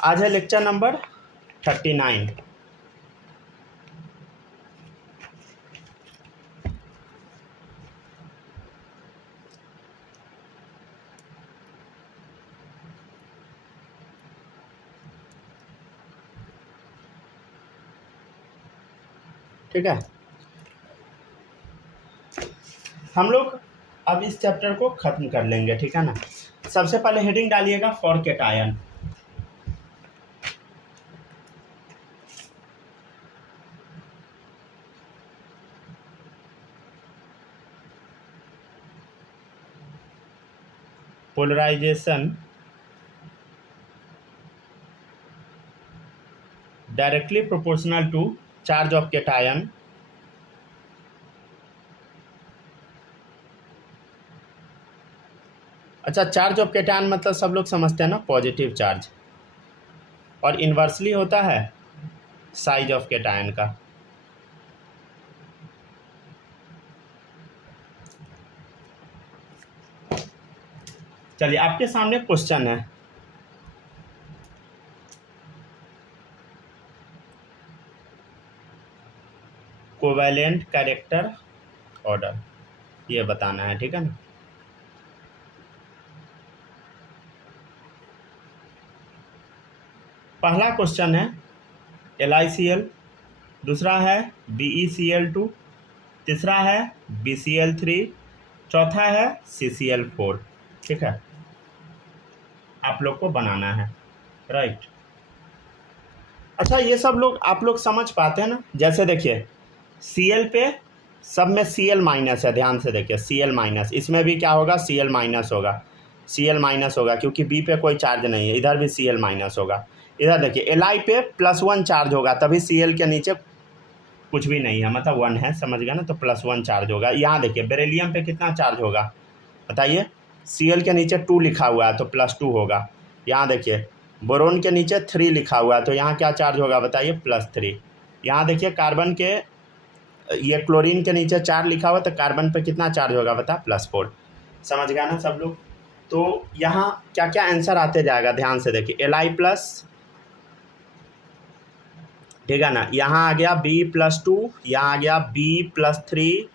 आज है lecture number 39। ठीक है, हम लोग अब इस चैप्टर को खत्म कर लेंगे। ठीक है ना। सबसे पहले हेडिंग डालिएगा for cation. Polarization directly proportional to charge of cation अच्छा, चार्ज ऑफ कैटायन मतलब सब लोग समझते हैं ना, पॉजिटिव चार्ज, और इन्वर्सली होता है साइज ऑफ कैटायन का। चलिए, आपके सामने क्वेश्चन है। कोवैलेंट कैरेक्टर ऑर्डर ये बताना है। ठीक है ना। पहला क्वेश्चन है LiCl, दूसरा है BeCl2, तीसरा है BCl3, चौथा है CCl4। ठीक है, आप लोग को बनाना है। राइट। अच्छा, ये सब लोग आप लोग समझ पाते हैं ना। जैसे देखिए Cl पे सब में Cl माइनस है, ध्यान से देखिए Cl माइनस, इसमें भी क्या होगा, Cl माइनस होगा, Cl माइनस होगा क्योंकि B पे कोई चार्ज नहीं है, इधर भी Cl माइनस होगा। इधर देखिए Li पे +1 चार्ज होगा, तभी Cl के नीचे कुछ भी नहीं है, मतलब 1 है, समझ गया ना, तो +1 चार्ज होगा। यहाँ देखिए बेरिलियम पे कितना चार्ज होगा बताइए, Cl के नीचे 2 लिखा हुआ है तो +2 होगा। यहाँ देखिए बोरोन के नीचे 3 लिखा हुआ है तो यहाँ क्या चार्ज होगा बताइए, +3। यहाँ देखिए कार्बन के, ये क्लोरीन के नीचे 4 लिखा हुआ तो कार्बन पे कितना चार्ज होगा बता, +4। समझ गया ना सब लोग। तो यहाँ क्या क्या आंसर आते जाएगा, ध्यान से देखिए Li+, ठीक है ना, यहाँ आ गया B+2, यहाँ आ गया B+3,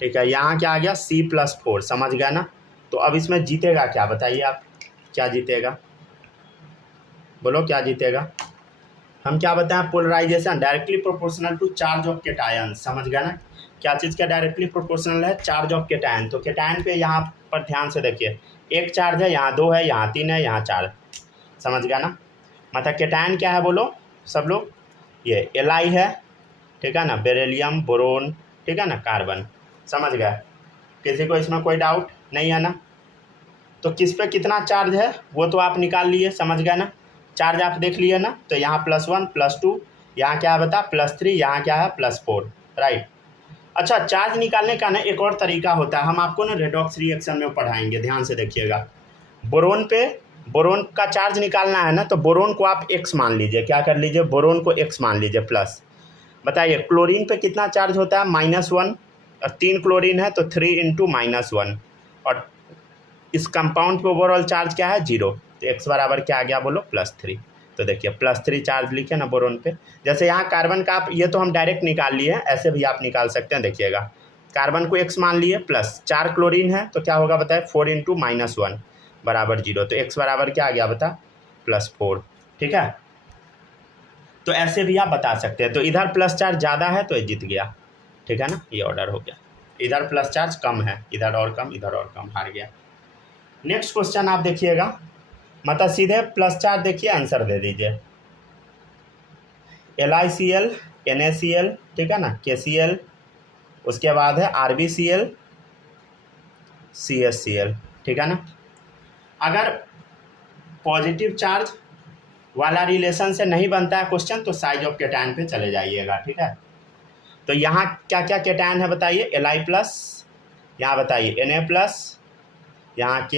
ठीक है, यहाँ क्या आ गया C+4। समझ गया ना। तो अब इसमें जीतेगा क्या बताइए आप, क्या जीतेगा, बोलो क्या जीतेगा। हम क्या बताएं, polarization directly proportional to charge of cation. समझ गया ना, क्या चीज़ का डायरेक्टली प्रोपोर्शनल है, चार्ज ऑफ कैटायन। तो कैटायन पे यहाँ पर ध्यान से देखिए, एक चार्ज है, यहाँ 2 है, यहाँ 3 है, यहाँ 4। समझ गया ना। मतलब कैटायन क्या है बोलो सब लोग, ये Li है, ठीक है ना, बेरिलियम, बोरोन, ठीक है ना, कार्बन। समझ गया, किसी को इसमें कोई डाउट नहीं है ना। तो किस पे कितना चार्ज है वो तो आप निकाल लिए, समझ गया ना। चार्ज आप देख लिए ना, तो यहाँ +1 +2, यहाँ क्या है बता +3, यहाँ क्या है +4। राइट। अच्छा, चार्ज निकालने का ना एक और तरीका होता है, हम आपको ना रेडॉक्स रिएक्शन में पढ़ाएंगे, ध्यान से देखिएगा। बोरोन पे, बोरोन का चार्ज निकालना है ना, तो बोरोन को आप X मान लीजिए, क्या कर लीजिए, बोरोन को X मान लीजिए प्लस। बताइए क्लोरीन पे कितना चार्ज होता है, -1, और 3 क्लोरीन है तो 3 × -1, और इस कंपाउंड पे ओवरऑल चार्ज क्या है, 0। तो X बराबर क्या आ गया बोलो, +3। तो देखिए +3 चार्ज लिखे ना बोरोन पे। जैसे यहाँ कार्बन का आप, ये तो हम डायरेक्ट निकाल लिए हैं, ऐसे भी आप निकाल सकते हैं। देखिएगा कार्बन को X मान लिए, प्लस 4 क्लोरीन है तो क्या होगा बताए, 4 × -1 बराबर 0। तो X बराबर क्या आ गया बता, +4। ठीक है, तो ऐसे भी आप बता सकते हैं। तो इधर प्लस चार्ज ज़्यादा है तो ये जीत गया, ठीक है ना, ये ऑर्डर हो गया। इधर प्लस चार्ज कम है, इधर और कम, इधर और कम, हार गया। नेक्स्ट क्वेश्चन आप देखिएगा, मतलब सीधे प्लस चार्ज देखिए, आंसर दे दीजिए। LiCl, NaCl, ठीक है ना, KCl, उसके बाद है RbCl, CHCl, ठीक है ना। अगर पॉजिटिव चार्ज वाला रिलेशन से नहीं बनता है क्वेश्चन तो साइज ऑफ कैटायन पे चले जाइएगा। ठीक है, तो यहाँ क्या क्या कैटायन है बताइए, Li+, यहाँ बताइए Na+, यहाँ K+,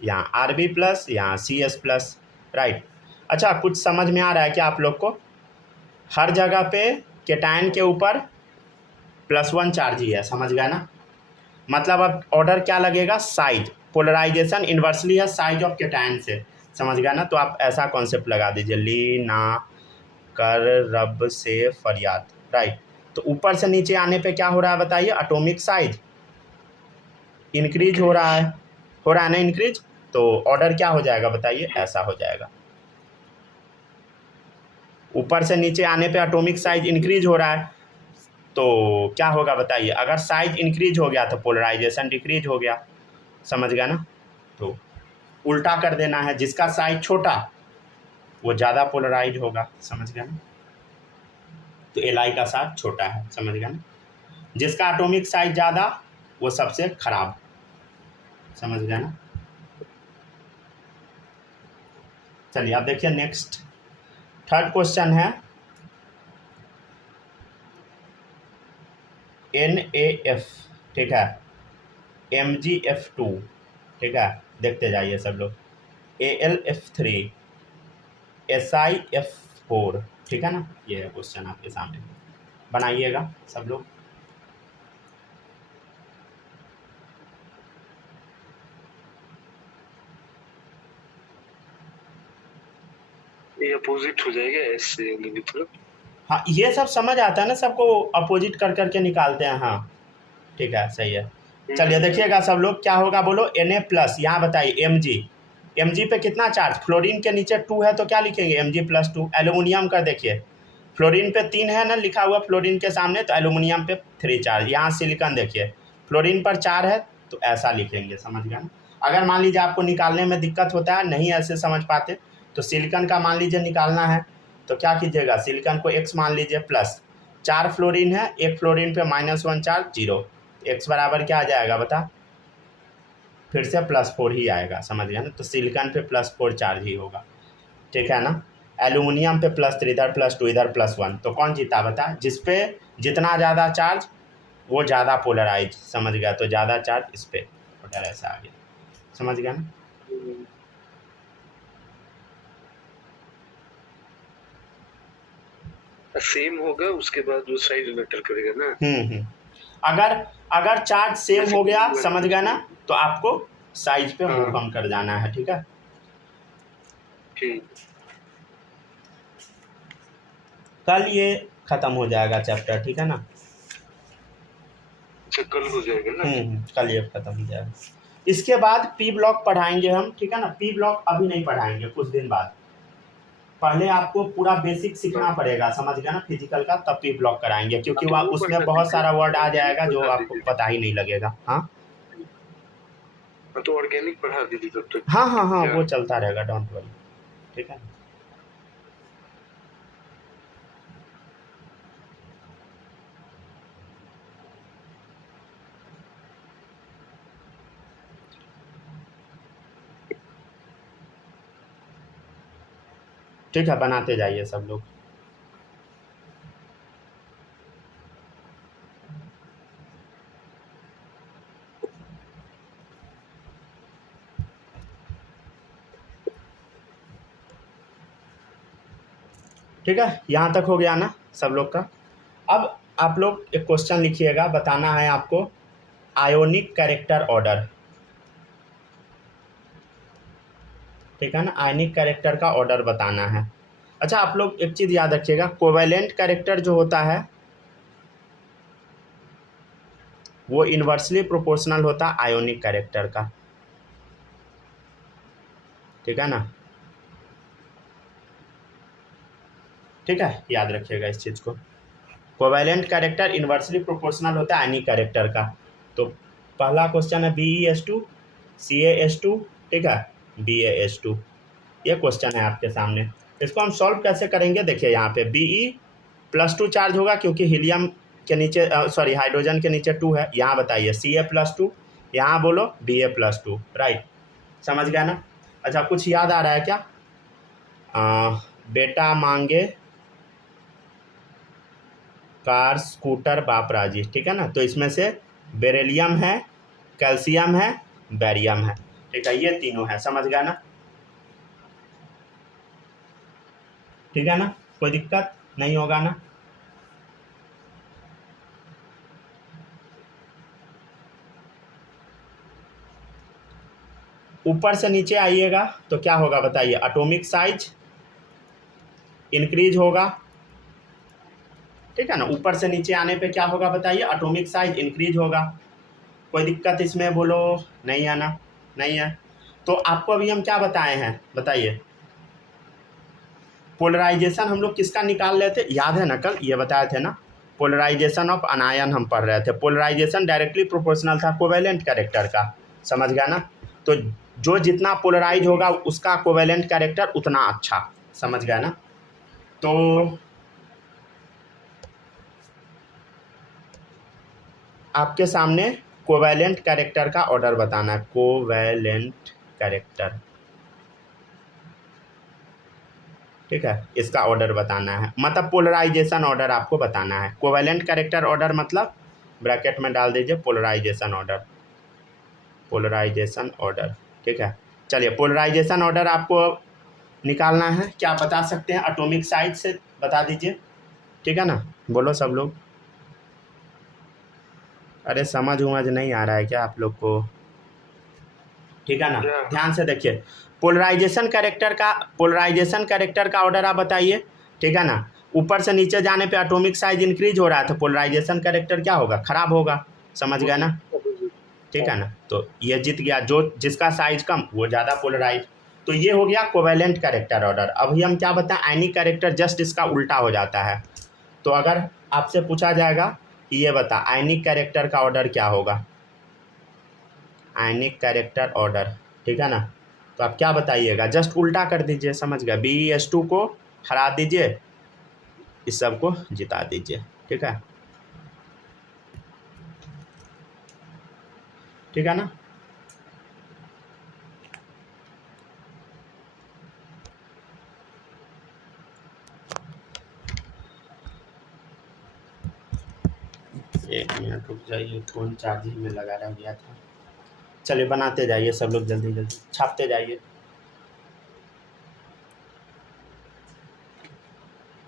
यहाँ Rb+, यहाँ CS+। राइट। अच्छा, कुछ समझ में आ रहा है क्या आप लोग को, हर जगह पे कैटायन के ऊपर +1 चार्ज ही है, समझ गया ना। मतलब अब ऑर्डर क्या लगेगा, साइज, पोलराइजेशन इन्वर्सली है साइज ऑफ कैटायन से। समझ गया ना। तो आप ऐसा कॉन्सेप्ट लगा दीजिए, ली ना कर रब से फरियाद, राइट। तो ऊपर से नीचे आने पे क्या हो रहा है बताइए, एटॉमिक साइज इंक्रीज हो रहा है, ना इंक्रीज। तो ऑर्डर क्या हो जाएगा बताइए, ऐसा हो जाएगा। ऊपर से नीचे आने पे एटॉमिक साइज इंक्रीज हो रहा है, तो क्या होगा बताइए, अगर साइज इंक्रीज हो गया तो पोलराइजेशन डिक्रीज हो गया, समझ गया ना। तो उल्टा कर देना है, जिसका साइज छोटा वो ज़्यादा पोलराइज होगा, समझ गया ना। तो Li का साइज छोटा है, समझ गया ना। जिसका एटॉमिक साइज ज़्यादा वो सबसे खराब, समझ गया ना। चलिए अब देखिए नेक्स्ट, थर्ड क्वेश्चन है NaF, ठीक है, MgF2, ठीक है, देखते जाइए सब लोग, AlF3, SiF4, ठीक है ना। ये है क्वेश्चन आपके सामने, बनाइएगा सब लोग। ये अपोजिट हो जाएगा एस से एल की तरफ। हाँ ये सब समझ आता है ना, सबको अपोजिट कर करके निकालते हैं, हाँ ठीक है, सही है। चलिए देखिएगा सब लोग, क्या होगा बोलो, Na+, यहाँ बताइए Mg पे कितना चार्ज, फ्लोरीन के नीचे 2 है तो क्या लिखेंगे, Mg+2। एल्यूमिनियम का देखिए, फ्लोरीन पे 3 है ना लिखा हुआ फ्लोरीन के सामने, तो एल्यूमिनियम पे 3 चार्ज। यहाँ सिलिकॉन देखिए, फ्लोरीन पर 4 है तो ऐसा लिखेंगे, समझ गया ना। अगर मान लीजिए आपको निकालने में दिक्कत होता है, नहीं ऐसे समझ पाते, तो सिलिकॉन का मान लीजिए निकालना है, तो क्या कीजिएगा, सिलिकॉन को x मान लीजिए प्लस, 4 फ्लोरीन है, एक फ्लोरीन पे -1 चार्ज 0, x बराबर क्या आ जाएगा बता, फिर से +4 ही आएगा, समझ गया ना। तो सिलिकॉन पे +4 चार्ज ही होगा, ठीक है ना। एल्यूमिनियम पे +3, इधर +2, इधर +1, तो कौन जीता बता, जिस पे जितना ज़्यादा चार्ज वो ज़्यादा पोलराइज, समझ गया। तो ज़्यादा चार्ज इस पे, ऑर्डर ऐसा आ गया, समझ गया ना। सेम होगा उसके बाद वो साइज मैटर करेगा ना। अगर अगर चार्ज सेम हो गया, समझ गया ना, तो आपको साइज पे मूव कम कर जाना है, ठीक है। ठीक, कल ये खत्म हो जाएगा चैप्टर, ठीक है ना। अच्छा कल हो जाएगा ना। कल ये खत्म हो जाएगा। इसके बाद पी ब्लॉक पढ़ाएंगे हम, ठीक है ना। पी ब्लॉक अभी नहीं पढ़ाएंगे, कुछ दिन बाद, पहले आपको पूरा बेसिक सीखना पड़ेगा, समझ गया ना, फिजिकल का, तब पी ब्लॉक कराएंगे, क्योंकि वह उसमें बहुत सारा वर्ड आ जाएगा जो आपको पता ही नहीं लगेगा। हाँ तो ऑर्गेनिक पढ़ा दीजिए तब तक। हाँ हाँ हाँ, वो चलता रहेगा, डोंट वरी, ठीक है। ठीक है, बनाते जाइए सब लोग। ठीक है, यहाँ तक हो गया ना सब लोग का। अब आप लोग एक क्वेश्चन लिखिएगा, बताना है आपको आयोनिक कैरेक्टर ऑर्डर, ठीक है ना। आयनिक कैरेक्टर का ऑर्डर बताना है। अच्छा आप लोग एक चीज़ याद रखिएगा, कोवेलेंट कैरेक्टर जो होता है वो इन्वर्सली प्रोपोर्शनल होता है आयोनिक कैरेक्टर का, ठीक है ना। ठीक है, याद रखिएगा इस चीज़ को, कोवेलेंट कैरेक्टर इन्वर्सली प्रोपोर्शनल होता है आयनिक कैरेक्टर का। तो पहला क्वेश्चन है BeS2 CaS2, ठीक है, BaS2, ये क्वेश्चन है आपके सामने। इसको हम सॉल्व कैसे करेंगे, देखिए यहाँ पे Be+2 चार्ज होगा, क्योंकि हीलियम के नीचे सॉरी हाइड्रोजन के नीचे 2 है। यहाँ बताइए Ca+2, यहाँ बोलो Ba+2, राइट, समझ गया ना। अच्छा कुछ याद आ रहा है क्या, बेटा मांगे कार स्कूटर बाप राजी, ठीक है ना। तो इसमें से बेरिलियम है, कैल्शियम है, बैरियम है, ठीक है, ये तीनों है, समझ गया ना। ठीक है ना, कोई दिक्कत नहीं होगा ना। ऊपर से नीचे आइएगा तो क्या होगा बताइए, एटॉमिक साइज इंक्रीज होगा, ठीक है ना। ऊपर से नीचे आने पे क्या होगा बताइए, एटॉमिक साइज इंक्रीज होगा। कोई दिक्कत इसमें बोलो, नहीं है ना, नहीं है। तो आपको अभी हम क्या बताए हैं बताइए, पोलराइजेशन हम लोग किसका निकाल रहे थे, याद है ना, कल ये बताए थे ना, पोलराइजेशन ऑफ अनायन हम पढ़ रहे थे। पोलराइजेशन डायरेक्टली प्रोपोर्शनल था कोवेलेंट कैरेक्टर का, समझ गया ना। तो जो जितना पोलराइज होगा उसका कोवेलेंट कैरेक्टर उतना अच्छा, समझ गया ना। तो आपके सामने कोवेलेंट कैरेक्टर का ऑर्डर बताना है, कोवेलेंट कैरेक्टर, ठीक है, इसका ऑर्डर बताना है, मतलब पोलराइजेशन ऑर्डर आपको बताना है। कोवेलेंट कैरेक्टर ऑर्डर मतलब ब्रैकेट में डाल दीजिए पोलराइजेशन ऑर्डर, पोलराइजेशन ऑर्डर, ठीक है। चलिए पोलराइजेशन ऑर्डर आपको निकालना है, क्या बता सकते हैं, एटॉमिक साइज से बता दीजिए, ठीक है ना। बोलो सब लोग, अरे समझ नहीं आ रहा है क्या आप लोग को, ठीक है ना। ध्यान से देखिए, पोलराइजेशन कैरेक्टर का ऑर्डर आप बताइए, ठीक है ना। ऊपर से नीचे जाने पे एटॉमिक साइज इंक्रीज हो रहा है तो पोलराइजेशन कैरेक्टर क्या होगा, खराब होगा, समझ गया ना, ठीक है ना। तो ये जीत गया, जो जिसका साइज कम वो ज़्यादा पोलराइज। तो ये हो गया कोवेलेंट कैरेक्टर ऑर्डर। अभी हम क्या बताएं, आयनिक कैरेक्टर जस्ट इसका उल्टा हो जाता है। तो अगर आपसे पूछा जाएगा कि ये बता आयनिक कैरेक्टर का ऑर्डर क्या होगा, आयनिक कैरेक्टर ऑर्डर, ठीक है ना, तो आप क्या बताइएगा, जस्ट उल्टा कर दीजिए, समझ गया। BeS2 को हरा दीजिए, इस सब को जिता दीजिए, ठीक है, ठीक है ना। एक मिनट रुक जाइए, फ़ोन चार्जिंग में लगा रह गया था। चलिए बनाते जाइए सब लोग, जल्दी जल्दी छापते जाइए।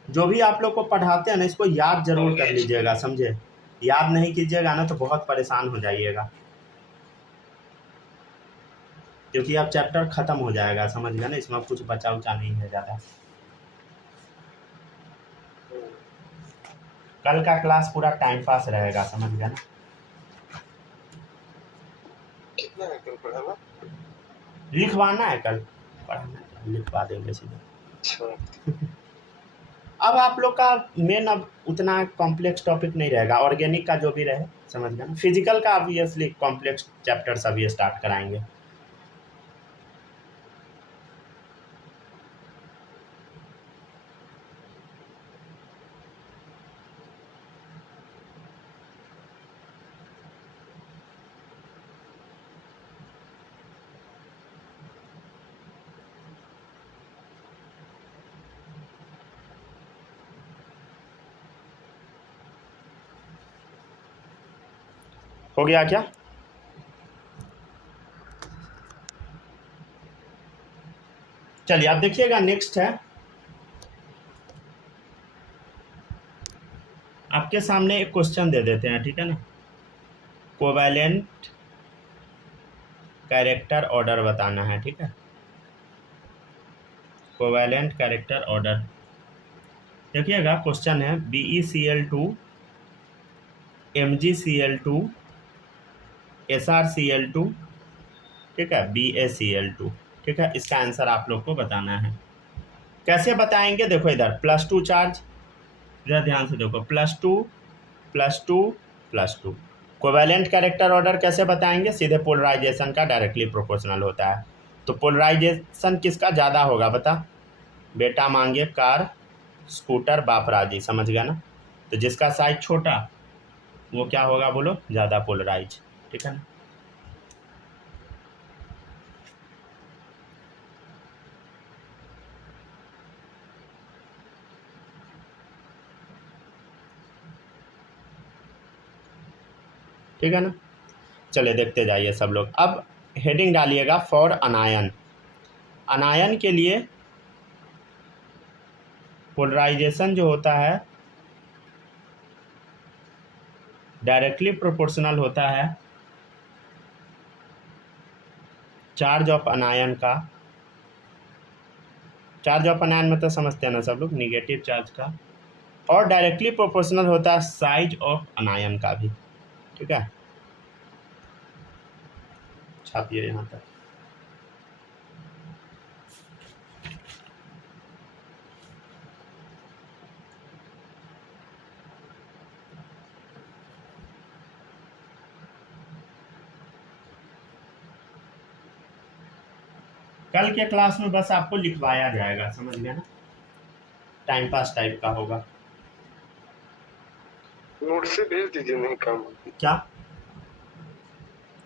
जो भी आप लोग को पढ़ाते हैं ना, इसको याद जरूर कर लीजिएगा, समझे। याद नहीं कीजिएगा ना तो बहुत परेशान हो जाइएगा, क्योंकि अब चैप्टर ख़त्म हो जाएगा, समझ गया ना, इसमें कुछ बचा उचा नहीं है ज़्यादा। कल का क्लास पूरा टाइम पास रहेगा, समझ गया ना। कितना है कल पढ़ाना? लिखवाना है कल, पढ़ाना है, लिखवा देंगे सीधा। अच्छा, अब आप लोग का मेन अब उतना कॉम्प्लेक्स टॉपिक नहीं रहेगा, ऑर्गेनिक का जो भी रहे, समझ गया ना। फिजिकल का ऑब्वियसली कॉम्प्लेक्स चैप्टर्स अभी स्टार्ट कराएंगे। हो गया क्या, चलिए आप देखिएगा, नेक्स्ट है आपके सामने एक क्वेश्चन दे देते हैं, ठीक है ना। कोवैलेंट कैरेक्टर ऑर्डर बताना है, ठीक है, कोवैलेंट कैरेक्टर ऑर्डर। देखिएगा क्वेश्चन है BeCl2 MgCl2 SrCl2, ठीक है, BaCl2, ठीक है, इसका आंसर आप लोग को बताना है। कैसे बताएंगे, देखो इधर +2 चार्ज, इधर ध्यान से देखो, +2 +2 +2। कोवैलेंट कैरेक्टर ऑर्डर कैसे बताएंगे, सीधे पोलराइजेशन का डायरेक्टली प्रोपोर्शनल होता है। तो पोलराइजेशन किसका ज़्यादा होगा बता, बेटा मांगे कार स्कूटर बाप राजी, समझ गया ना। तो जिसका साइज छोटा वो क्या होगा बोलो, ज़्यादा पोलराइज, ठीक है ना। ठीक है ना, चलिए देखते जाइए सब लोग। अब हेडिंग डालिएगा फॉर अनायन। अनायन के लिए पोलराइजेशन जो होता है डायरेक्टली प्रोपोर्शनल होता है चार्ज ऑफ अनायन का, चार्ज ऑफ अनायन मतलब समझते हैं ना सब लोग, निगेटिव चार्ज का, और डायरेक्टली प्रोपोर्शनल होता है साइज ऑफ अनायन का भी। ठीक है, छापिए यहाँ तक। कल के क्लास में बस आपको लिखवाया जाएगा, समझ गया ना, टाइम पास टाइप का होगा। नोट से भेज दीजिए, नहीं काम क्या?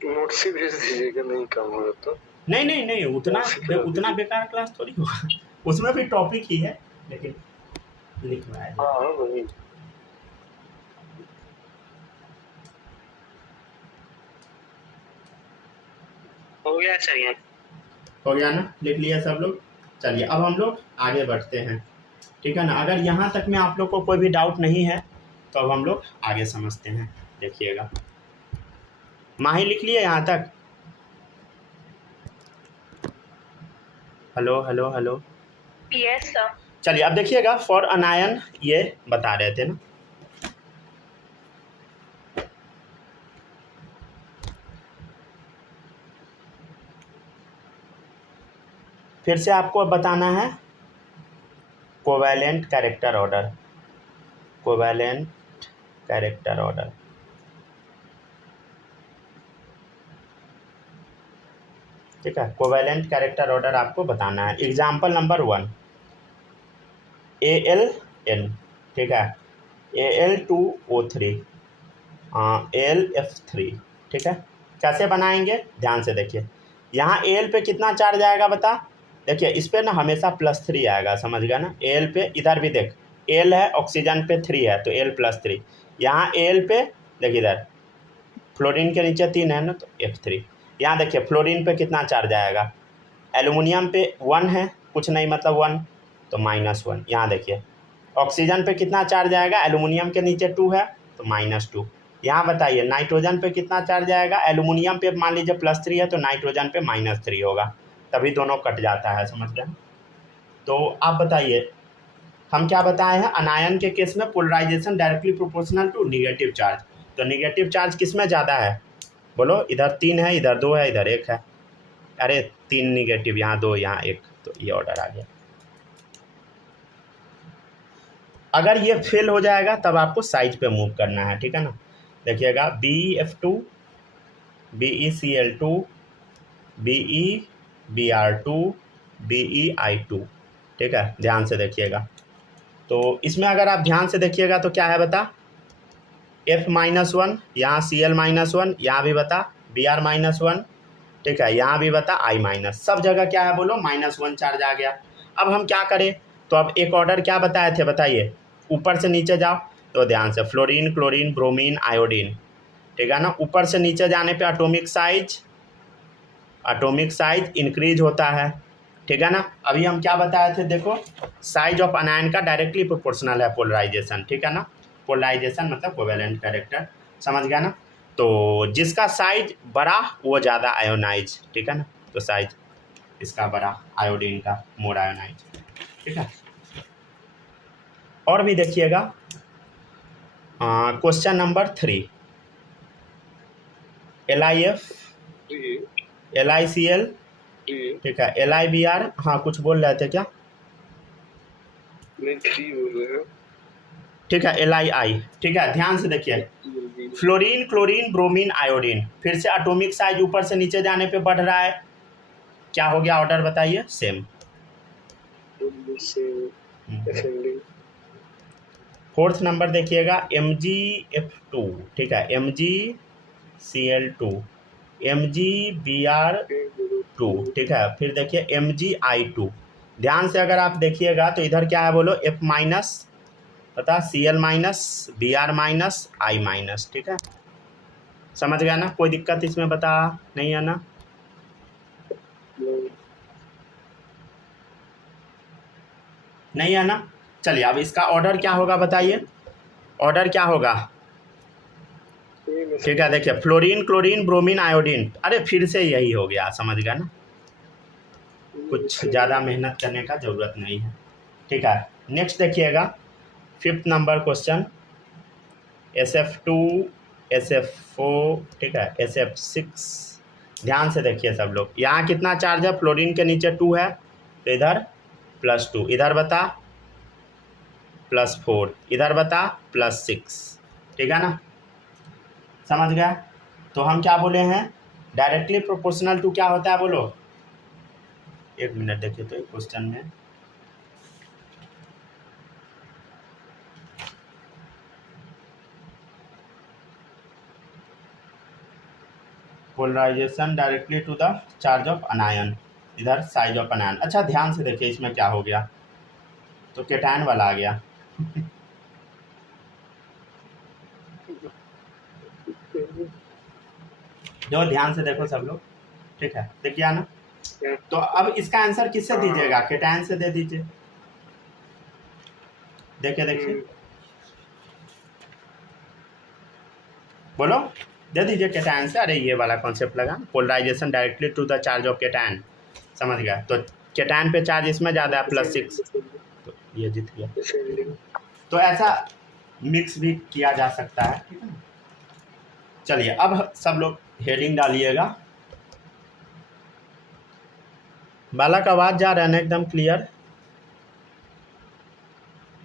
नोट से भेज दीजिएगा, नहीं काम होगा तो। नहीं नहीं नहीं, उतना बेकार क्लास थोड़ी होगा, उसमें भी टॉपिक ही है, लेकिन लिखवाया जाएगा। हाँ वही। हो गया सर, यहाँ हो गया ना, लिख लिया सब लोग। चलिए अब हम लोग आगे बढ़ते हैं, ठीक है ना। अगर यहाँ तक में आप लोग को कोई भी डाउट नहीं है तो अब हम लोग आगे समझते हैं। देखिएगा, माही लिख लिए यहाँ तक? Hello hello hello. Yes sir. चलिए अब देखिएगा, फॉर अनायन ये बता रहे थे ना, फिर से आपको बताना है covalent character order, covalent character order. ठीक है, कोवैलेंट कैरेक्टर ऑर्डर आपको बताना है। एग्जाम्पल नंबर 1 AlN, ठीक है, Al2O3 AlF3, ठीक है। कैसे बनाएंगे ध्यान से देखिए, यहाँ Al पे कितना चार्ज आएगा बता। देखिए इस पे ना हमेशा +3 आएगा, समझ गया ना। Al पे इधर भी देख, Al है, ऑक्सीजन पे 3 है तो Al+3। यहाँ Al पे देखिए, इधर फ्लोरीन के नीचे 3 है ना तो F3। यहाँ देखिए फ्लोरीन पे कितना चार्ज आएगा, एल्युमिनियम पे 1 है, कुछ नहीं मतलब 1 तो -1। यहाँ देखिए ऑक्सीजन पे कितना चार्ज आएगा, एल्युमिनियम के नीचे 2 है तो -2। यहाँ बताइए नाइट्रोजन पे कितना चार्ज आएगा, एल्युमिनियम पे मान लीजिए +3 है तो नाइट्रोजन पे -3 होगा, तभी दोनों कट जाता है, समझ गए। तो आप बताइए हम क्या बताए हैं, अनायन के केस में polarization directly proportional to negative charge. तो निगेटिव चार्ज किस में ज़्यादा है बोलो, इधर 3 है, इधर 2 है, इधर 1 है। अरे 3 निगेटिव, यहाँ 2, यहाँ 1, तो ये ऑर्डर आ गया। अगर ये फेल हो जाएगा तब आपको साइज पे मूव करना है, ठीक है ना। देखिएगा BeF2 BeCl2 BeBr2 BeI2, ठीक है, ध्यान से देखिएगा। तो इसमें अगर आप ध्यान से देखिएगा तो क्या है बता, F-1, यहाँ Cl-1, यहाँ भी बता Br-1, ठीक है, यहाँ भी बता I-, सब जगह क्या है बोलो -1 चार्ज आ गया। अब हम क्या करें, तो अब एक ऑर्डर क्या बताए थे बताइए, ऊपर से नीचे जाओ तो ध्यान से, फ्लोरीन, क्लोरीन, ब्रोमीन, आयोडीन, ठीक है ना। ऊपर से नीचे जाने पे एटॉमिक साइज इंक्रीज होता है, ठीक है ना। अभी हम क्या बताए थे देखो, साइज ऑफ अनायन का डायरेक्टली प्रोपोर्शनल है पोलराइजेशन, ठीक है ना। पोलराइजेशन मतलब कोवैलेंट कैरेक्टर, समझ गया ना। तो जिसका साइज बड़ा वो ज़्यादा आयोनाइज, ठीक है ना। तो साइज इसका बड़ा, आयोडीन का मोर आयोनाइज, ठीक है। और भी देखिएगा, क्वेश्चन नंबर 3 LiF LiCl, ठीक है, LiBr, हाँ कुछ बोल रहे थे क्या? नहीं 3 बोल रहे हैं, ठीक है, LiI, ठीक है, ध्यान से देखिए, फ्लोरीन, क्लोरीन, ब्रोमीन, आयोडीन, फिर से एटॉमिक साइज ऊपर से नीचे जाने पे बढ़ रहा है, क्या हो गया ऑर्डर बताइए, सेम। फोर्थ नंबर देखिएगा MgF2, ठीक है, MgCl2 MgBr2, ठीक है, फिर देखिए MgI2। ध्यान से अगर आप देखिएगा तो इधर क्या है बोलो, F- बता, Cl-, Br-, I-, ठीक है, समझ गया ना। कोई दिक्कत इसमें बता नहीं है ना, नहीं है ना। चलिए अब इसका ऑर्डर क्या होगा बताइए, ऑर्डर क्या होगा, ठीक है। देखिए फ्लोरीन, क्लोरीन, ब्रोमीन, आयोडीन, अरे फिर से यही हो गया, समझ गया ना। कुछ ज़्यादा मेहनत करने का ज़रूरत नहीं है। ठीक है, नेक्स्ट देखिएगा 5th number question, SF2 SF4, ठीक है, SF6। ध्यान से देखिए सब लोग, यहाँ कितना चार्ज है, फ्लोरीन के नीचे 2 है तो इधर +2, इधर बता +4, इधर बता +6। ठीक है ना, समझ गया। तो हम क्या बोले हैं, डायरेक्टली प्रोपोर्शनल टू क्या होता है बोलो, 1 मिनट देखिए तो क्वेश्चन में polarization directly to the charge of anion, इधर साइज ऑफ अनायन। अच्छा ध्यान से देखिए इसमें क्या हो गया, तो केटायन वाला आ गया। जो ध्यान से देखो सब लोग, ठीक है, देखिए ना। तो अब इसका आंसर किससे दीजिएगा, केटायन से दे दीजिए। देखिए देखिए, बोलो, दे दीजिए केटायन से। अरे ये वाला कॉन्सेप्ट लगा, polarization directly to the charge of cation, समझ गया। तो केटायन पे चार्ज इसमें ज़्यादा है +6, तो ये जीत गया। तो ऐसा मिक्स भी किया जा सकता है, ठीक है। चलिए अब सब लोग हेडिंग डालिएगा। बालक आवाज जा रहा है ना एकदम क्लियर?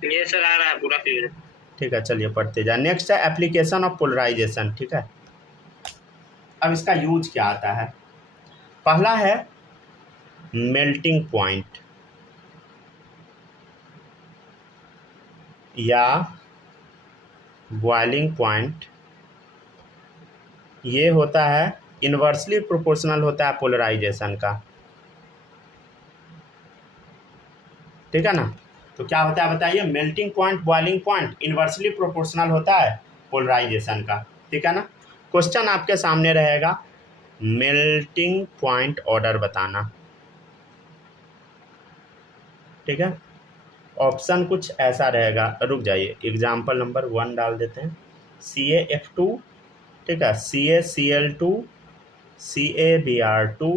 ये सर आ रहा है पूरा क्लियर। ठीक है, चलिए पढ़ते जाए। नेक्स्ट है एप्लीकेशन ऑफ पोलराइजेशन, ठीक है। अब इसका यूज क्या आता है, पहला है मेल्टिंग पॉइंट या बॉइलिंग पॉइंट। ये होता है इन्वर्सली प्रोपोर्शनल होता है पोलराइजेशन का, ठीक है ना। तो क्या होता है बताइए, melting point, boiling point, inversely proportional होता है पोलराइजेशन का, ठीक है ना। क्वेश्चन आपके सामने रहेगा, मेल्टिंग पॉइंट ऑर्डर बताना, ठीक है। ऑप्शन कुछ ऐसा रहेगा, रुक जाइए, एग्जाम्पल नंबर 1 डाल देते हैं, CaF2, ठीक है, CaCl2, CaBr2,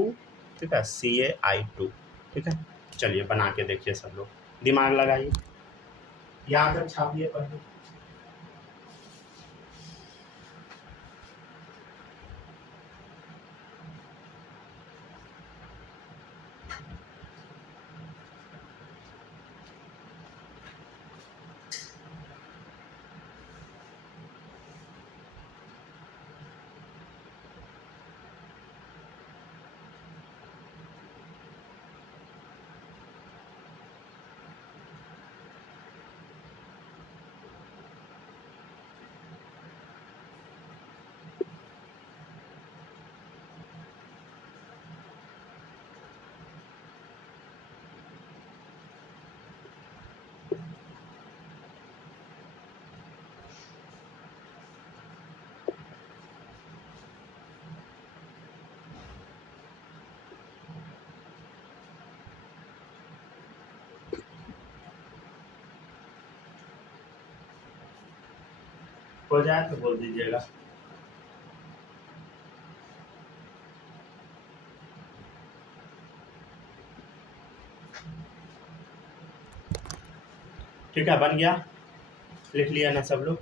ठीक है, CaI2, ठीक है। चलिए बना के देखिए सब लोग, दिमाग लगाइए, यहाँ तक छापिए पहले। हो जाए तो बोल दीजिएगा। ठीक है, बन गया, लिख लिया ना सब लोग।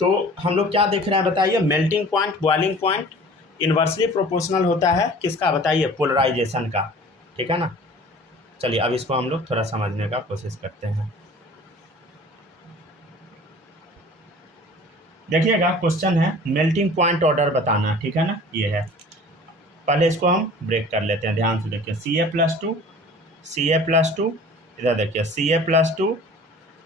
तो हम लोग क्या देख रहे हैं बताइए, melting point, boiling point inversely proportional होता है किसका बताइए, पोलराइजेशन का, ठीक है ना। चलिए अब इसको हम लोग थोड़ा समझने का कोशिश करते हैं। देखिएगा क्वेश्चन है मेल्टिंग पॉइंट ऑर्डर बताना, ठीक है ना, ये है। पहले इसको हम ब्रेक कर लेते हैं, ध्यान से देखिए, Ca+2, Ca+2, इधर देखिए Ca+2,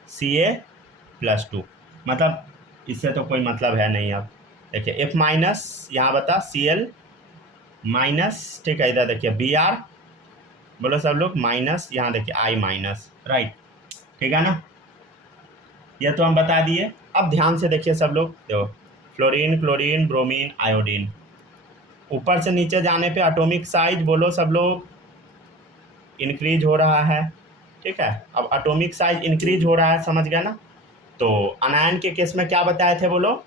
Ca+2, मतलब इससे तो कोई मतलब है नहीं। अब देखिए F-, यहाँ बता Cl-, ठीक है, इधर देखिए Br, बोलो सब लोग, माइनस, यहाँ देखिए I-, राइट, ठीक है ना। यह तो हम बता दिए। अब ध्यान से देखिए सब लोग, देखो फ्लोरीन, क्लोरीन, ब्रोमीन, आयोडीन, ऊपर से नीचे जाने पे एटॉमिक साइज बोलो सब लोग इंक्रीज हो रहा है, ठीक है। अब एटॉमिक साइज इंक्रीज हो रहा है, समझ गया ना। तो अनायन के केस में क्या बताए थे बोलो,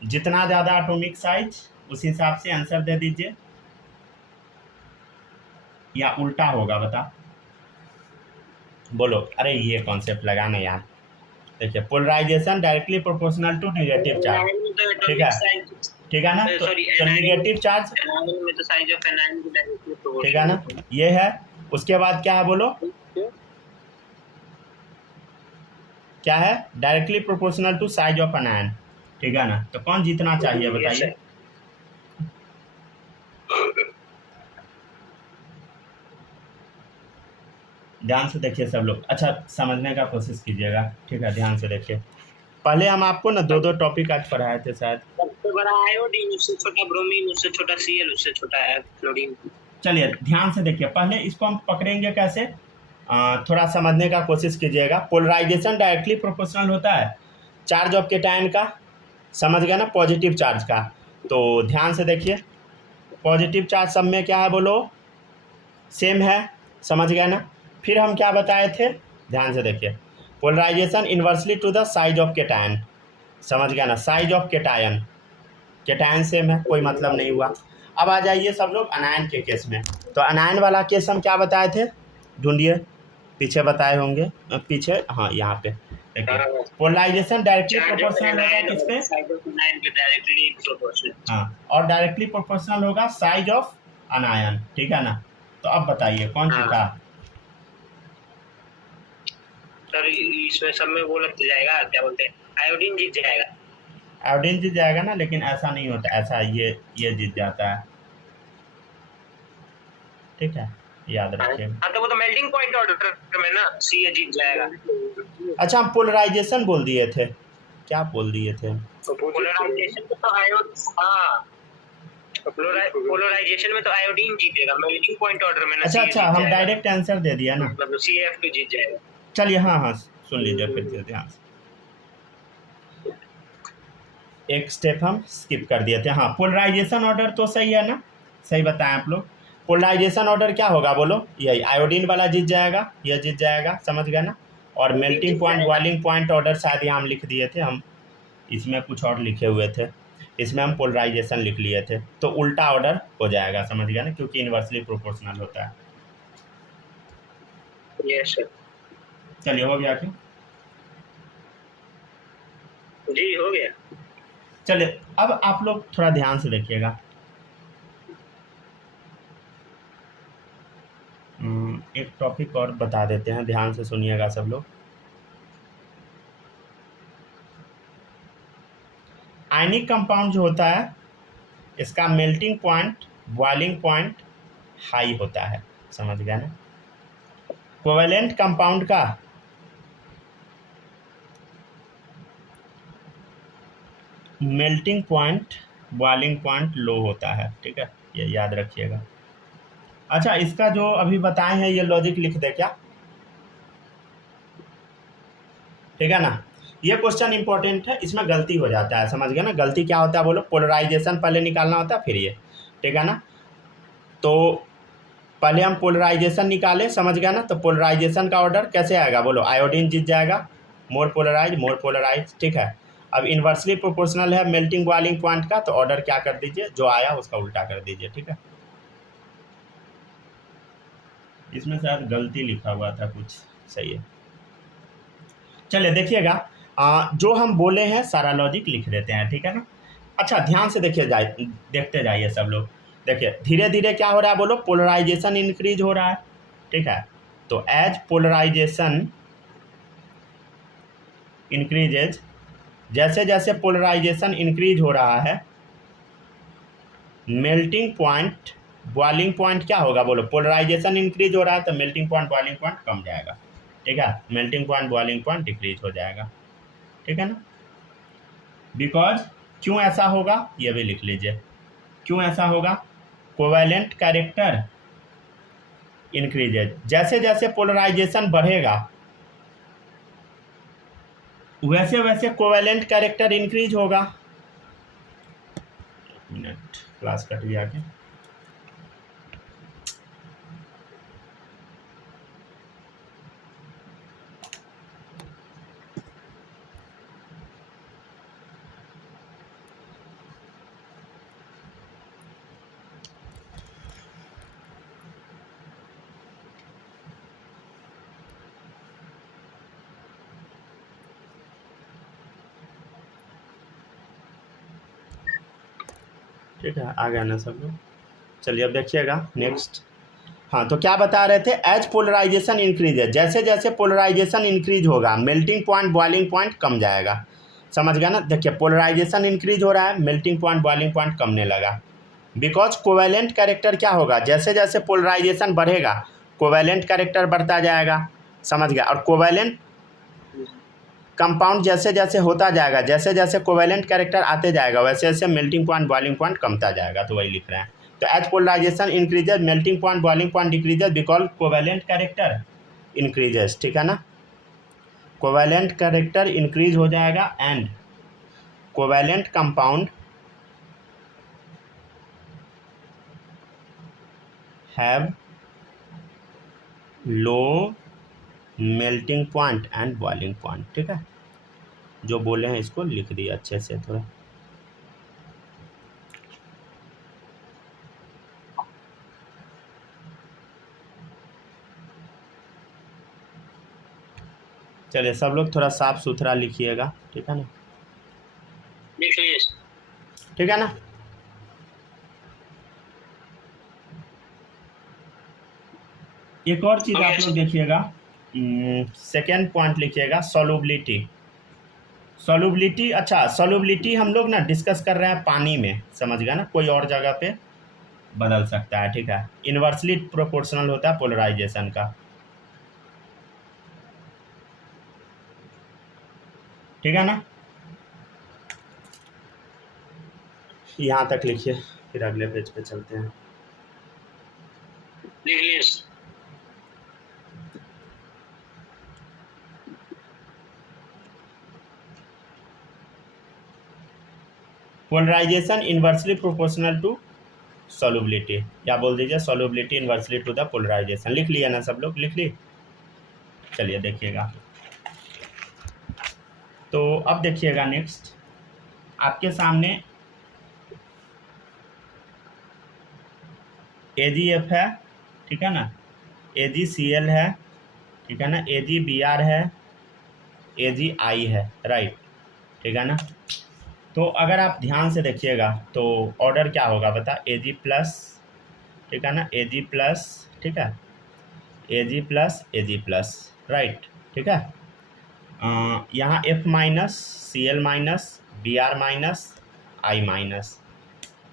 जितना ज़्यादा एटॉमिक साइज उस हिसाब से आंसर दे दीजिए। या उल्टा होगा बता, बोलो। अरे ये कॉन्सेप्ट लगाना यार। देखिए polarization directly proportional to negative charge, ठीक है, ठीक है ना। तो नेगेटिव चार्ज, ठीक है ना, ये है। उसके बाद क्या है बोलो, क्या है, directly proportional to size of anion, ठीक है ना। तो कौन जीतना चाहिए बताइए। ध्यान से देखिए सब लोग, अच्छा समझने का कोशिश कीजिएगा, ठीक है, ध्यान से देखिए। पहले हम आपको ना दो टॉपिक आज पढ़ाए थे शायद। सबसे बड़ा आयोडीन, उससे छोटा ब्रोमीन, उससे छोटा Cl, उससे छोटा फ्लोरीन। चलिए ध्यान से देखिए, पहले इसको हम पकड़ेंगे कैसे, थोड़ा समझने का कोशिश कीजिएगा। पोलराइजेशन डायरेक्टली प्रोपोर्शनल होता है चार्ज ऑफ कैटायन का, समझ गए ना, पॉजिटिव चार्ज का। तो ध्यान से देखिए, पॉजिटिव चार्ज सब में क्या है बोलो, सेम है, समझ गए ना। फिर हम क्या बताए थे, ध्यान से देखिए, polarization inversely to the size of cation, समझ गया ना, size of cation, cation same है, कोई मतलब नहीं हुआ। अब आ जाइए सब लोग अनायन के केस में। तो अनायन वाला केस हम क्या बताए थे, ढूंढिए, पीछे बताए होंगे, पीछे, हाँ यहाँ पे देखिए, पोलराइजेशन डायरेक्टली प्रोपोर्शनल होगा किस पे, हाँ, और डायरेक्टली प्रोपोर्शनल होगा साइज ऑफ अनायन, ठीक है ना। तो अब बताइए कौन जीता। सर इसमें सब में वो लगता जाएगा, क्या बोलते हैं, आयोडीन जीत जाएगा। आयोडीन जीत जाएगा ना, लेकिन ऐसा नहीं होता, ऐसा ये जीत जाता है, ठीक है, याद रखिए। हाँ तो वो तो मेल्टिंग पॉइंट ऑर्डर में ना सी जीत जाएगा। अच्छा हम पोलराइजेशन बोल दिए थे, क्या बोल दिए थे, पोलराइजेशन में तो पोलराइजेशन में तो आयोडीन जीतेगा, मेल्टिंग पॉइंट ऑर्डर में ना। अच्छा हम डायरेक्ट आंसर दे दिया ना, मतलब CF2 जीत जाएगा। चलिए हाँ सुन लीजिए फिर से ध्यान से, एक स्टेप हम स्किप कर दिए थे। हाँ पोलराइजेशन ऑर्डर तो सही है ना, सही बताएं आप लोग। पोलराइजेशन ऑर्डर क्या होगा बोलो, यही आयोडीन वाला जीत जाएगा, यह जीत जाएगा, समझ गए ना। और melting point boiling point order शायद यहाँ हम लिख दिए थे, हम इसमें कुछ और लिखे हुए थे, इसमें हम पोलराइजेशन लिख लिए थे, तो उल्टा ऑर्डर हो जाएगा, समझ गया ना, क्योंकि इन्वर्सली प्रोपोर्शनल होता है। Yes sir. चलिए हो गया क्या, जी हो गया। चलिए अब आप लोग थोड़ा ध्यान से देखिएगा, एक टॉपिक और बता देते हैं, ध्यान से सुनिएगा सब लोग। आयनिक कंपाउंड जो होता है इसका melting point boiling point high होता है, समझ गया ना। कोवेलेंट कंपाउंड का मेल्टिंग पॉइंट बॉइलिंग पॉइंट लो होता है, ठीक है, ये याद रखिएगा। अच्छा इसका जो अभी बताए हैं ये लॉजिक लिख दे क्या, ठीक है ना। ये क्वेश्चन इंपॉर्टेंट है, इसमें गलती हो जाता है, समझ गए ना। गलती क्या होता है बोलो, पोलराइजेशन पहले निकालना होता है फिर ये, ठीक है ना। तो पहले हम पोलराइजेशन निकाले, समझ गया ना। तो पोलराइजेशन का ऑर्डर कैसे आएगा बोलो, आयोडीन जीत जाएगा, मोर पोलराइज, ठीक है। अब इन्वर्सली प्रोपोर्शनल है मेल्टिंग बॉइलिंग पॉइंट का, तो ऑर्डर क्या कर दीजिए, जो आया उसका उल्टा कर दीजिए, ठीक है। इसमें शायद गलती लिखा हुआ था कुछ, सही है। चलिए देखिएगा, जो हम बोले हैं सारा लॉजिक लिख देते हैं, ठीक है ना। अच्छा ध्यान से देखिए देखते जाइए सब लोग। देखिए धीरे धीरे क्या हो रहा है बोलो, पोलराइजेशन इंक्रीज हो रहा है, ठीक है। तो एज पोलराइजेशन इंक्रीजेज, जैसे जैसे पोलराइजेशन इंक्रीज हो रहा है, मेल्टिंग पॉइंट बॉइलिंग पॉइंट क्या होगा बोलो, पोलराइजेशन इंक्रीज हो रहा है तो मेल्टिंग पॉइंट बॉइलिंग पॉइंट कम जाएगा, ठीक है, melting point boiling point decrease हो जाएगा, ठीक है ना। बिकॉज क्यों ऐसा होगा ये भी लिख लीजिए, क्यों ऐसा होगा, कोवेलेंट कैरेक्टर इंक्रीजेज, जैसे जैसे पोलराइजेशन बढ़ेगा वैसे वैसे कोवेलेंट कैरेक्टर इंक्रीज होगा। एक मिनट क्लास कट गया क्या, ठीक है, आ गया ना सब लोग। चलिए अब देखिएगा नेक्स्ट। हाँ, तो क्या बता रहे थे, एज पोलराइजेशन इंक्रीज है, जैसे जैसे पोलराइजेशन इंक्रीज होगा मेल्टिंग पॉइंट बॉइलिंग पॉइंट कम जाएगा। समझ गया ना। देखिए पोलराइजेशन इंक्रीज हो रहा है, मेल्टिंग पॉइंट बॉइलिंग पॉइंट कमने लगा। बिकॉज कोवेलेंट कैरेक्टर क्या होगा, जैसे जैसे पोलराइजेशन बढ़ेगा कोवेलेंट कैरेक्टर बढ़ता जाएगा। समझ गया। और कोवेलेंट कंपाउंड जैसे जैसे होता जाएगा, जैसे जैसे कोवेलेंट कैरेक्टर आते जाएगा, वैसे वैसे मेल्टिंग पॉइंट बॉइलिंग पॉइंट कमता जाएगा। तो वही लिख रहे हैं। तो as polarization increases melting point boiling point decreases because covalent character increases. ठीक है ना। कोवेलेंट कैरेक्टर इंक्रीज हो जाएगा and covalent compound have low melting point and boiling point. ठीक है, जो बोले हैं इसको लिख दिया अच्छे से थोड़ा। चलिए सब लोग थोड़ा साफ सुथरा लिखिएगा। ठीक है ना। लिख लीजिए। ठीक है ना। एक और चीज़ आप लोग देखिएगा, सेकेंड पॉइंट लिखिएगा सॉल्युबिलिटी। सॉल्युबिलिटी, अच्छा सॉल्युबिलिटी हम लोग ना डिस्कस कर रहे हैं पानी में। समझ गया ना, कोई और जगह पे बदल सकता है। ठीक है, इन्वर्सली प्रोपोर्शनल होता है पोलराइजेशन का। ठीक है ना। यहाँ तक लिखिए, फिर अगले पेज पे चलते हैं। लिख लीजिए। Polarization inversely proportional to solubility, या बोल दीजिए solubility inversely to the polarization. लिख लिया ना सब लोग, लिख ली। चलिए देखिएगा। तो अब देखिएगा नेक्स्ट आपके सामने AgF है। ठीक है ना, AgCl है। ठीक है ना, AgBr है, AgI है। राइट। ठीक है ना। तो अगर आप ध्यान से देखिएगा तो ऑर्डर क्या होगा बता, Ag प्लस। ठीक है ना, Ag प्लस। ठीक है, Ag plus Ag plus. Right. ठीक है। यहाँ F minus, Cl minus, Br minus, I minus.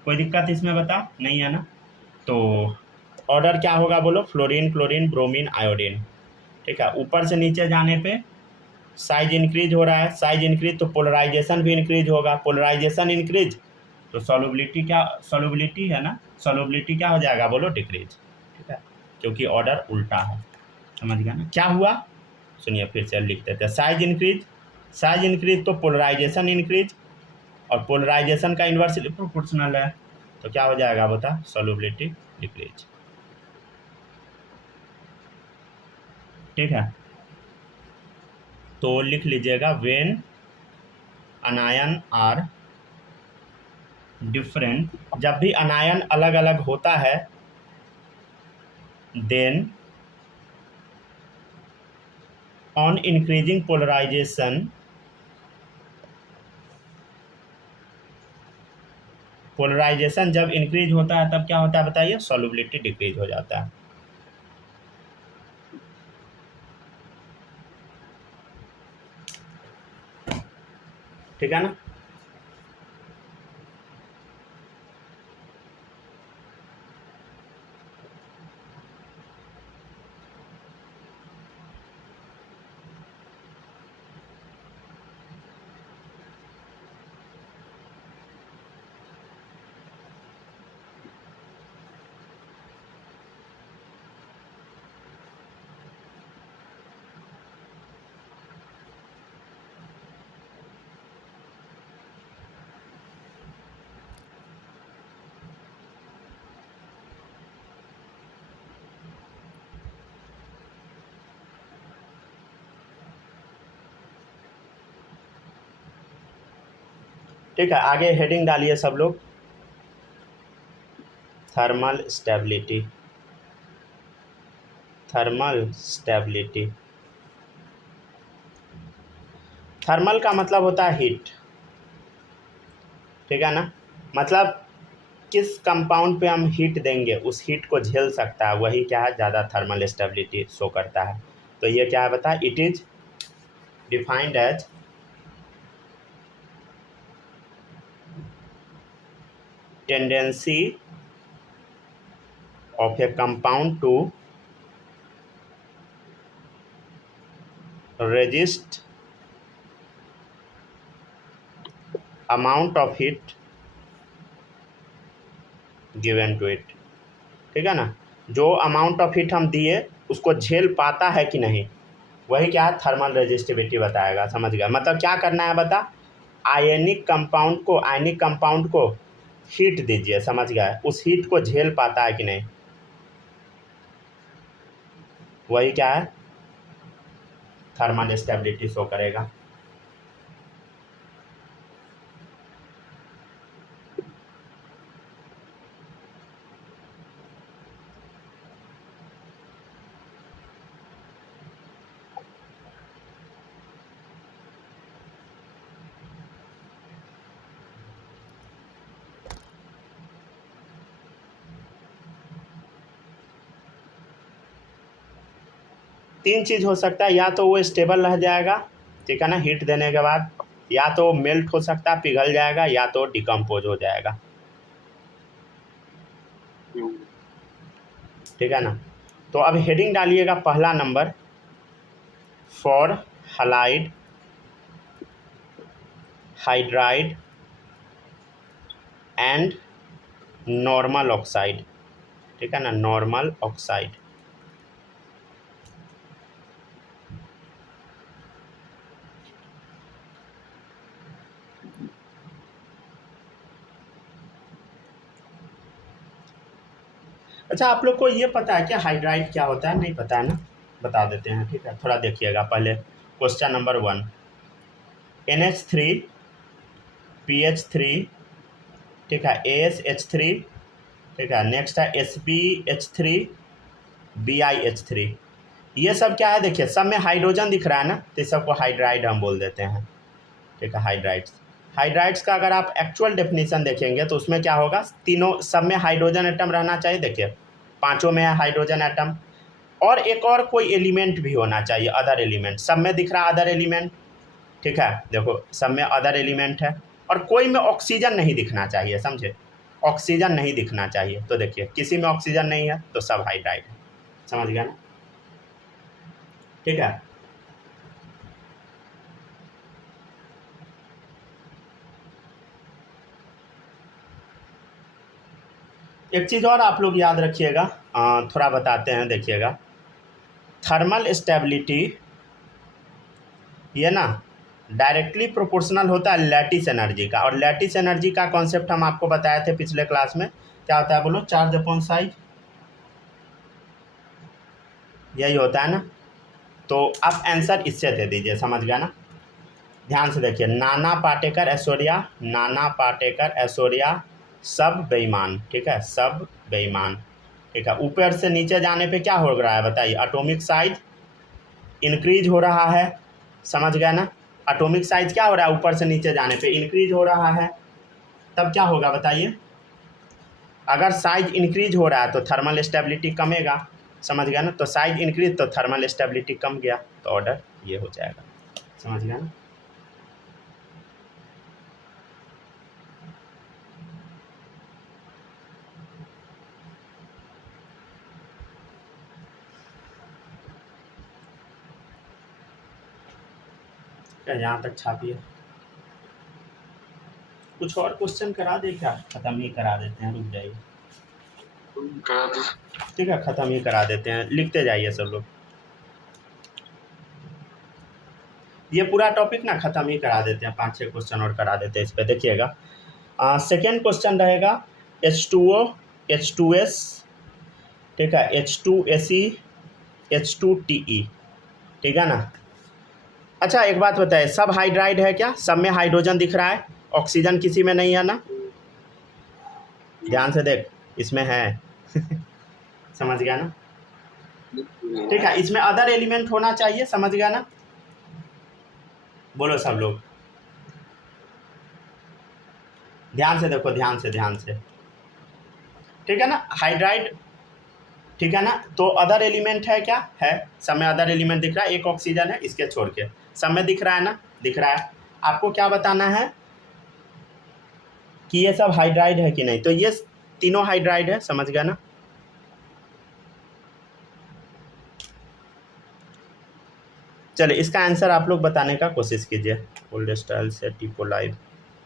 कोई दिक्कत इसमें बता नहीं है ना। तो ऑर्डर क्या होगा बोलो, फ्लोरीन क्लोरीन ब्रोमीन आयोडीन। ठीक है, ऊपर से नीचे जाने पे साइज इंक्रीज हो रहा है, साइज इंक्रीज तो पोलराइजेशन भी इंक्रीज होगा, पोलराइजेशन इंक्रीज तो सॉल्युबिलिटी क्या, सॉल्युबिलिटी है ना, सॉल्युबिलिटी क्या हो जाएगा बोलो, डिक्रीज। ठीक है, क्योंकि ऑर्डर उल्टा है। समझ गया ना। क्या हुआ सुनिए फिर से लिख देते हैं, साइज इंक्रीज, साइज इंक्रीज तो पोलराइजेशन इंक्रीज, और पोलराइजेशन का इन्वर्सली प्रोपोर्शनल है तो क्या हो जाएगा बता, सॉल्युबिलिटी डिक्रीज। ठीक है, तो लिख लीजिएगा व्हेन अनायन आर डिफरेंट, जब भी अनायन अलग अलग होता है, then on increasing polarization, polarization जब इंक्रीज होता है तब क्या होता है बताइए, सॉल्युबिलिटी डिक्रीज हो जाता है। ठीक है ना। ठीक है, आगे हेडिंग डालिए सब लोग, thermal stability. Thermal stability, thermal का मतलब होता है हीट। ठीक है ना, मतलब किस कंपाउंड पे हम हीट देंगे उस हीट को झेल सकता है, वही क्या है ज़्यादा थर्मल स्टेबिलिटी शो करता है। तो ये क्या है बता, it is defined as tendency of a compound to resist amount of heat given to it। ठीक है ना, जो अमाउंट ऑफ हीट हम दिए उसको झेल पाता है कि नहीं, वही क्या है थर्मल रेजिस्टिविटी बताएगा। समझ गया, मतलब क्या करना है बता, आयनिक कंपाउंड को हीट दीजिए, समझ गया, उस हीट को झेल पाता है कि नहीं, वही क्या है थर्मल स्टेबिलिटी शो करेगा। तीन चीज़ हो सकता है, या तो वो स्टेबल रह जाएगा, ठीक है ना, हीट देने के बाद, या तो मेल्ट हो सकता है पिघल जाएगा, या तो डिकम्पोज हो जाएगा। ठीक है ना, तो अब हेडिंग डालिएगा पहला number, for halide hydride and normal oxide. ठीक है ना, नॉर्मल ऑक्साइड। अच्छा, आप लोग को ये पता है क्या हाइड्राइड क्या होता है? नहीं पता है ना, बता देते हैं। ठीक है, थोड़ा देखिएगा पहले क्वेश्चन नंबर 1, NH3 PH3, ठीक है, ASH3, ठीक है, नेक्स्ट है SbH3 BiH3। ये सब क्या है देखिए, सब में हाइड्रोजन दिख रहा है ना, तो इस सबको हाइड्राइड हम बोल देते हैं। ठीक है, हाइड्राइड्स का अगर आप एक्चुअल डेफिनेशन देखेंगे तो उसमें क्या होगा, तीनों सब में हाइड्रोजन एटम रहना चाहिए। देखिए पांचों में है हाइड्रोजन एटम, और एक और कोई एलिमेंट भी होना चाहिए, अदर एलिमेंट। सब में दिख रहा है अदर एलिमेंट, ठीक है, देखो सब में अदर एलिमेंट है, और कोई में ऑक्सीजन नहीं दिखना चाहिए, समझे, ऑक्सीजन नहीं दिखना चाहिए। तो देखिए किसी में ऑक्सीजन नहीं है तो सब हाइड्राइड है, समझ गया ना। ठीक है, एक चीज़ और आप लोग याद रखिएगा, थोड़ा बताते हैं, देखिएगा थर्मल स्टेबिलिटी ये ना डायरेक्टली प्रोपोर्शनल होता है लैटिस एनर्जी का, और लैटिस एनर्जी का कॉन्सेप्ट हम आपको बताए थे पिछले क्लास में, क्या होता है बोलो, चार्ज अपॉन साइज, यही होता है ना। तो आप आंसर इससे दे दीजिए, समझ गया ना। ध्यान से देखिए, नाना पाटेकर ऐश्वर्या सब बेईमान, ठीक है, सब बेईमान। ठीक है, ऊपर से नीचे जाने पे क्या हो रहा है बताइए, एटॉमिक साइज इंक्रीज हो रहा है, समझ गया ना। एटॉमिक साइज क्या हो रहा है, ऊपर से नीचे जाने पे इंक्रीज हो रहा है, तब क्या होगा बताइए, अगर साइज इंक्रीज हो रहा है तो थर्मल स्टेबिलिटी कमेगा, समझ गया ना। तो साइज इंक्रीज तो थर्मल स्टेबिलिटी कम गया, तो ऑर्डर ये हो जाएगा, समझ गया ना। यहाँ तक छापिए, कुछ और क्वेश्चन करा दे क्या, खत्म ही करा देते हैं, रुक जाइए, ठीक है, खत्म ही करा देते हैं, लिखते जाइए सब लोग, ये पूरा टॉपिक ना खत्म ही करा देते हैं, 5-6 क्वेश्चन और करा देते हैं इस पर। देखिएगा सेकेंड क्वेश्चन रहेगा H2O H2S, ठीक है, H2Se H2Te, ठीक है ना। अच्छा एक बात बताइए, सब हाइड्राइड है क्या, सब में हाइड्रोजन दिख रहा है, ऑक्सीजन किसी में नहीं है ना, ध्यान से देख, इसमें है समझ गया ना। ठीक है, इसमें अदर एलिमेंट होना चाहिए, समझ गया ना, बोलो सब लोग, ध्यान से देखो, ध्यान से ठीक है ना, हाइड्राइड, ठीक है ना। तो अदर एलिमेंट है क्या, है, सब में अदर एलिमेंट दिख रहा है, एक ऑक्सीजन है इसके छोड़ के, सब में दिख रहा है ना, दिख रहा है। आपको क्या बताना है कि ये सब हाइड्राइड है कि नहीं, तो ये तीनों हाइड्राइड है, समझ गया ना। चलिए इसका आंसर आप लोग बताने का कोशिश कीजिए। ओल्ड स्टाइल से टिपोलाइव,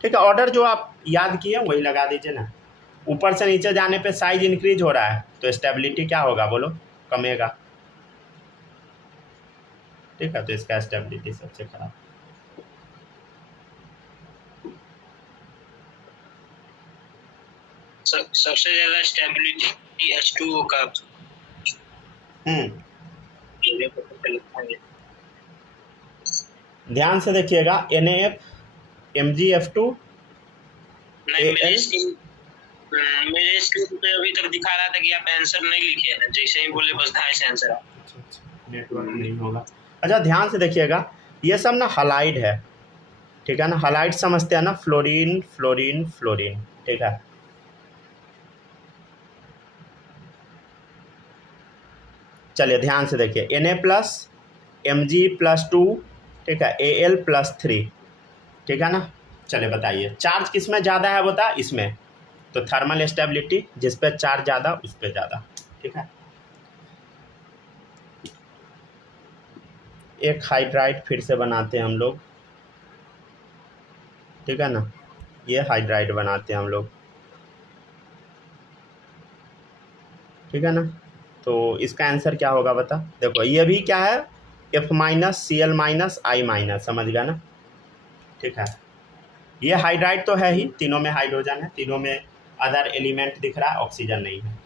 ठीक है, ऑर्डर जो आप याद किए वही लगा दीजिए ना। ऊपर से नीचे जाने पे साइज इंक्रीज हो रहा है तो स्टेबिलिटी क्या होगा बोलो, कमेगा, ठीक है, तो इसका स्टेबिलिटी सबसे खराब। सबसे ज्यादा स्टेबिलिटी H2O का। ध्यान से देखिएगा, NaF, MgF2, मेरे स्क्रीन पे अभी तक दिखा रहा था कि आप आंसर नहीं लिखे हैं, जैसे ही बोले बस ढाई से आंसर। नेटवर्क नहीं होगा। अच्छा ध्यान से देखिएगा, ये सब ना हलाइड है, ठीक है ना, हलाइड समझते हैं ना, फ्लोरीन फ्लोरीन फ्लोरीन, ठीक है। चलिए ध्यान से देखिए, Na+, Mg+2, ठीक है, Al+3, ठीक है ना। चलिए बताइए चार्ज किस में ज़्यादा है बता, इसमें, तो थर्मल स्टेबिलिटी, जिस पे चार्ज ज़्यादा उस पे ज़्यादा, ठीक है। एक हाइड्राइड फिर से बनाते हैं हम लोग, ठीक है ना, ये हाइड्राइड बनाते हैं हम लोग, ठीक है ना। तो इसका आंसर क्या होगा बता, देखो ये भी क्या है, F-Cl-I-, समझ गया ना, ठीक है। ये हाइड्राइड तो है ही, तीनों में हाइड्रोजन है, तीनों में अदर एलिमेंट दिख रहा है, ऑक्सीजन नहीं है।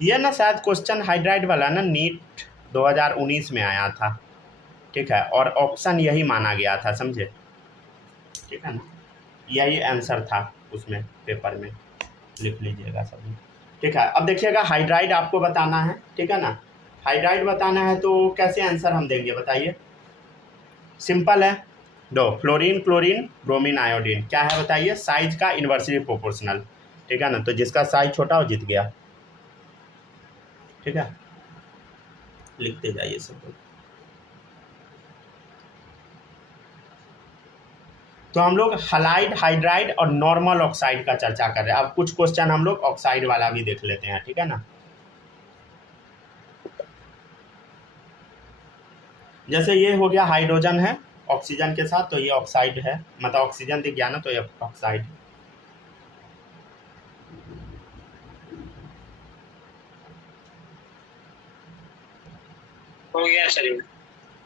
ये ना शायद क्वेश्चन हाइड्राइड वाला ना नीट 2019 में आया था, ठीक है, और ऑप्शन यही माना गया था, समझे, ठीक है ना, यही आंसर था उसमें, पेपर में लिख लीजिएगा सभी, ठीक है। अब देखिएगा हाइड्राइड आपको बताना है, ठीक है ना, हाइड्राइड बताना है तो कैसे आंसर हम देंगे बताइए, सिंपल है, दो, फ्लोरीन क्लोरीन ब्रोमीन आयोडीन, क्या है बताइए, साइज का इन्वर्सली प्रोपोर्शनल, ठीक है ना, तो जिसका साइज छोटा हो जीत गया, ठीक है, लिखते जाइए सब। तो हम लोग हलाइड, हाइड्राइड और नॉर्मल ऑक्साइड का चर्चा कर रहे हैं। अब कुछ क्वेश्चन हम लोग ऑक्साइड वाला भी देख लेते हैं, ठीक है ना। जैसे ये हो गया हाइड्रोजन है ऑक्सीजन के साथ, तो ये ऑक्साइड है, मतलब ऑक्सीजन दिख गया ना, तो ये ऑक्साइड, हो गया सर,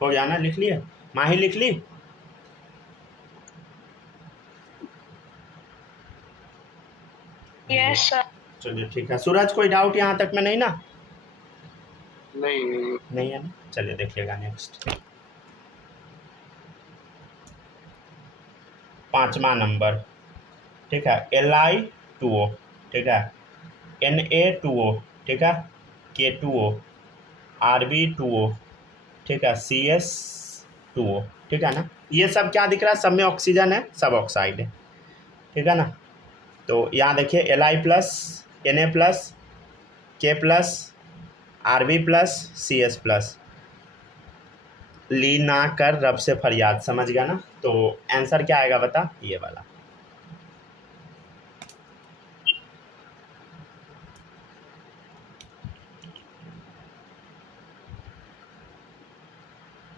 हो गया ना, लिख लिए, माही लिख ली, यस सर। चलिए ठीक है, सूरज कोई डाउट यहाँ तक में नहीं ना, नहीं है ना, चलिए देखिएगा नेक्स्ट, 5वां नंबर, ठीक है, Li2O, ठीक है, Na2O, ठीक है, K2O, Rb2O, ठीक है, CS2O, ठीक है ना। ये सब क्या दिख रहा है, सब में ऑक्सीजन है, सब ऑक्साइड है, ठीक है ना। तो यहाँ देखिए Li+, Na+, K+, Rb+, CS+, ली ना कर रब से फरियाद, समझ गया ना। तो आंसर क्या आएगा बता, ये वाला,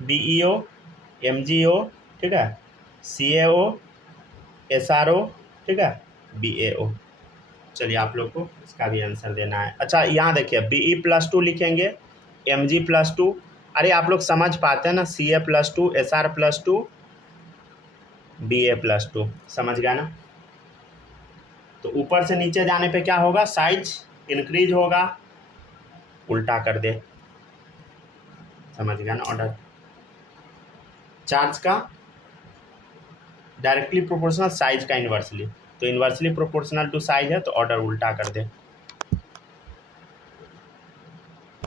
BeO, MgO, ठीक है, CaO, SRO, ठीक है, BaO। चलिए आप लोग को इसका भी आंसर देना है। अच्छा यहाँ देखिए Be+2 लिखेंगे, Mg+2, अरे आप लोग समझ पाते हैं ना, Ca+2, Sr+2, Ba+2, समझ गया ना। तो ऊपर से नीचे जाने पे क्या होगा, साइज इंक्रीज होगा, उल्टा कर दे, समझ गया ना, ऑर्डर चार्ज का डायरेक्टली प्रोपोर्शनल, साइज का इन्वर्सली, तो इन्वर्सली प्रोपोर्शनल टू साइज है तो ऑर्डर उल्टा कर दे।